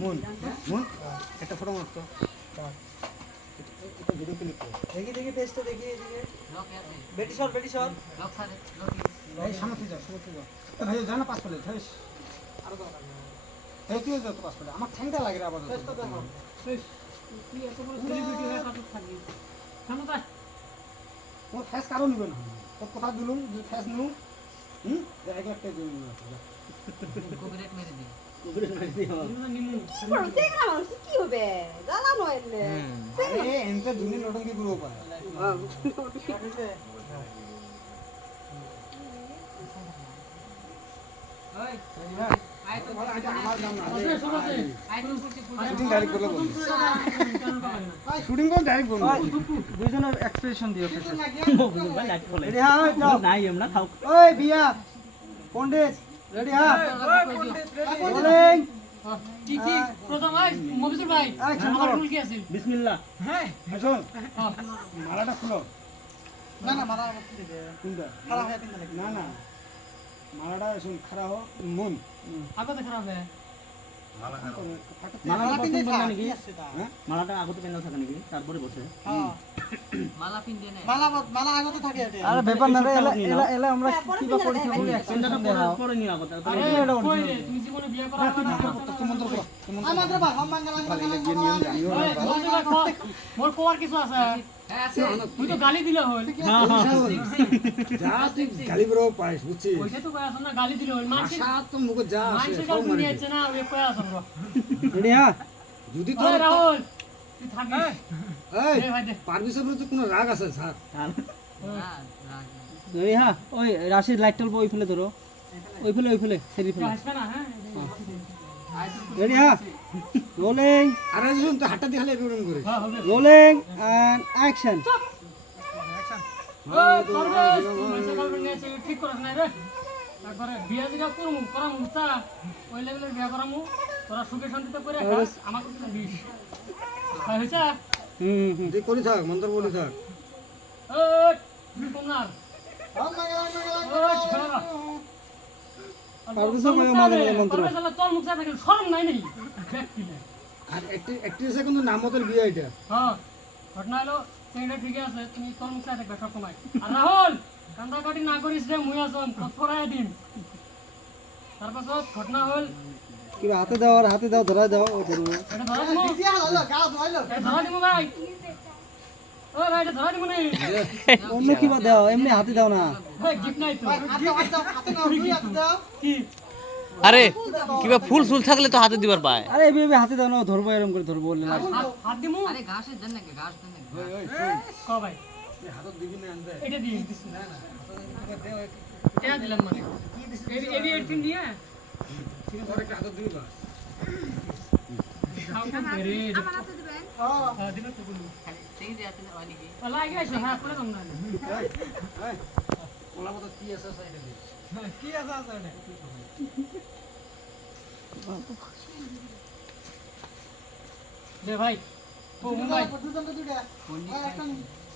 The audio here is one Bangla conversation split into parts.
মুন মুন একটা ফটো মারতো এটা ভিডিও ক্লিপ দেখি দেখি পেজটা দেখি এদিকে বেটি সর লক সারে লক এই সামনে যাও এ ভাই জানা পাস করে শেষ আর দাও এই কি হচ্ছে তো পাস করে আমার ঠ্যাংটা লাগে রে আবার শেষ তো দেখো শেষ কি এত বড় সেলিব্রিটি হয়ে কাটত থাকি সামনে ও ফেস কারো নিবে না কত কথা দিলুম যে ফেস নিউ এক লাখ টাকা দিলুম না কপিরাইট মেরে দি কি হবে জ্বালানো এলে আরে এনতে দুনি নটঙ্কি পুরো পায় ওই আয় তো আমার নাম না আয় তো শুটিং ডাইরেক্ট করলে বল শুটিং করে ডাইরেক্ট বল দুইজনের এক্সপ্রেশন দিও ফেসে ভাই লাইট বলে রেডি হ্যাঁ নাই আমরা খাও ওই বিয়া পন্ডিত রেডি হ্যাঁ বলেন কি প্রথম আই মবিসুর ভাই আমার রুল কি আছে বিসমিল্লাহ হ্যাঁ শুন মালাটা খুলো না মালা দিবে কোনটা খারাপ হয়ে তিনটা না মালাটা শুন খারাপ হো মন আগতে খারাপ হয় মালা পিনতে থাকে নাকি হ্যাঁ মালাটা আগতে পেন্দাল থাকে নাকি তারপরে বসে হ্যাঁ মালা পিনতে নেই মালা আগতে থাকে এটা আরে ব্যাপার না রে এলা আমরা কিবা করেছি বলি পেন্দাটা পরে নিয়ে আগতে আরে তুমি জীবনে বিয়ে করা হবে না তো মন্ত্র করো আমাদের বা সম্মানগালা মোর কোয়ার কিছু আছে তুই তো গালি দিলে হল যা তুই গালি বড় পাইস বুঝছিস ওইটা তো কয় আছে না গালি দিলে হল মানসি আশা তো মুখে যা আছে মানসি সব গাল মারি নিয়েছে না ওই কয় আছে আমরা রেডি হ্যাঁ যদি তো ওই রাহুল তুই থাকিস এই দে ভাই দে পারমিশন তো কোনো রাগ আছে স্যার রেডি হ্যাঁ ওই রাশিদ লাইট টলবো ওই ফেলে ধরো ওই ফেলে সেরি ফেলে আসবে না হ্যাঁ রেডি হ্যাঁ রোলিং আরে শুন তো হাতটা দিখালে এরকম করে হ্যাঁ হবে রোলিং এন্ড অ্যাকশন ওই পারবেশ তুই মানসি গাল নিয়েছে ঠিক করছ না রে তারপরে বিয়ে দিগা করমু করামু চা ওই লেভেলের বিয়ে করামু তোরা সুখে শান্তিতে করে আমাকে কিছু দিস হয় হইছে তুই করি থাক মন্ত্র বলি থাক ওই তুমি কমনার ওই ছাড়া পারবেশ ওই মাদের মন্ত্র তোর মুখ চা থাকে শরম নাই নেই ব্যক্তি না আর একট্রেসে কিন্তু নাম মতন বিয়ে এটা হ্যাঁ ঘটনা হলো সেইটা ঠিক আছে তুমি তোর মুখ চা থাকবে সবসময় আর রাহুল কান্দাকাটি না করিস রে মুই আসম কতরায় দিন তারপর ঘটনা হল কি হাতে দাও ধরা দাও ও ধরবো এটা ধরা দিমু এটা ধরা দিমু ভাই ও ভাই এটা ধরা দিমু নাই অন্য কিবা দাও এমনি হাতে দাও না ভাই গিফট নাই তো হাতে দাও কি আরে কিবা ফুল থাকলে তো হাতে দিবার পায় আরে এভাবে হাতে দাও না ধরবো এরকম করে ধরবো বললে না হাত দিমু আরে ঘাসের দেন নাকি ঘাস দেন নাকি ওই ওই শুন ক ভাই হাত দিবি না আনতে এটা দিয়ে দিস না না এটা দিলাম মানে এডি এডি নিয়ে ঠিক আছে একটা হাত দিবি না খাও করে আমার হাতে দিবেন হ্যাঁ দিবে তো বলু সেই যে হাতে ওই নাকি ওলা আগে আইছো হ্যাঁ করে দাম না এই এই ওলা মত কি আছে সাইডে দি কি আছে আছে এটা দে ভাই ও ভাই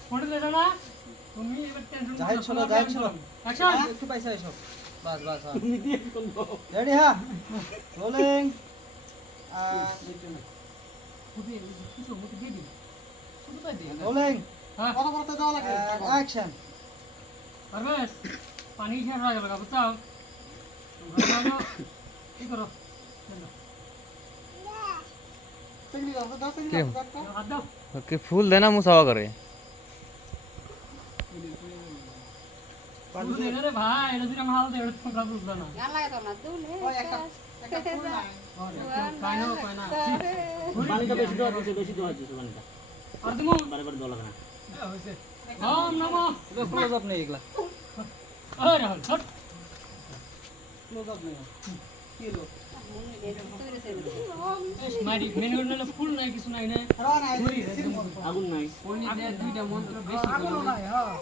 ফোন দে না তুমি এবার টেনশন যাই ছিল অ্যাকশন একটু পয়সা এসো বাস তুমি দিয়ে কোন রেডি হ্যাঁ রোলিং খুবই কিছু মুখে দিয়ে দিন শুধু তাই দিয়ে রোলিং হ্যাঁ কথা বলতে দাও লাগে অ্যাকশন পারবেশ পানি শেষ হয়ে গেল বুঝছাও কি করো হাত দাও ওকে ফুল দেনা মুসাওয়া করে ফুল দে রে ভাই এটা দিন আমার হাল দে এটা তোমরা বুঝবে না গান লাগে তো না দুলে কাই না পানিটা বেশি দেওয়া দিছে পানিটা আর দিমু বারবার দেওয়া লাগে না ওম নমো ক্লোজ আপ নেই এগুলা ওই রাহুল হট ক্লোজ আপ নেই কি লো মাইডি মেনু নলে ফুল নাই কিছু নাই না আগুন নাই দুইটা মন্ত্র বেশি আগুন নাই হ্যাঁ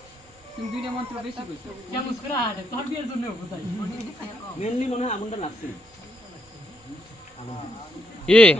তুমি দুইটা মন্ত্র বেশি কইছো কেমন করে আরে তোর বিয়ের জন্য কোথায় মেনলি মনে হয় আগুনটা লাগছে এ